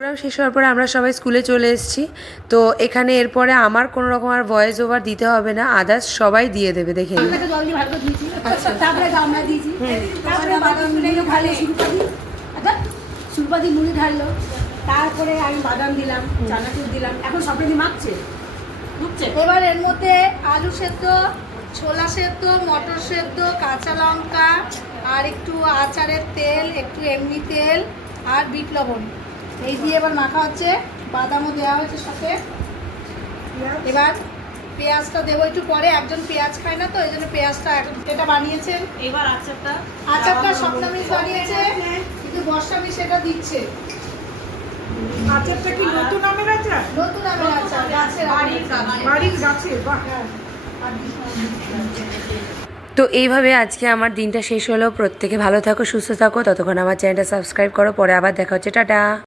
Programme শেষ হওয়ার পরে আমরা সবাই স্কুলে চলে এসেছি। তো এখানে এরপরে আমার কোনো রকম আর ভয়েস ওভার দিতে হবে না, আদার্স সবাই দিয়ে দেবে। দেখে সুরপাতি মুড়ি ঢাললো, তারপরে আমি বাদাম দিলাম, চানাচুর দিলাম, এখন সবটা মাখছে। এবার এর মধ্যে আলু সেদ্ধ, ছোলা সেদ্ধ, মটর সেদ্ধ, কাঁচা লঙ্কা আর একটু আচারের তেল, একটু এমনি তেল আর বিট লবণ এই দিয়ে এবার মাখা হচ্ছে। বাদামও দেওয়া হয়েছে সাথে। এবার পেঁয়াজটা দেবো একটু পরে, একজন পেঁয়াজ খায় না তো এই জন্য পেঁয়াজটা এটা বানিয়েছেন। এবার আচারটা স্বপ্নামিষ বানিয়েছে, কিন্তু বর্ষামি সেটা দিচ্ছে। আচারটা কি নতুন আমের আচার? নতুন আমের আচার, গাছের বাড়ির গাছে। বাহ। তো এইভাবে আজকে আমার দিনটা শেষ হলো। প্রত্যেকে ভালো থাকো, সুস্থ থাকো, ততক্ষণ আমার চ্যানেলটা সাবস্ক্রাইব করো। পরে আবার দেখা হচ্ছে, টাটা।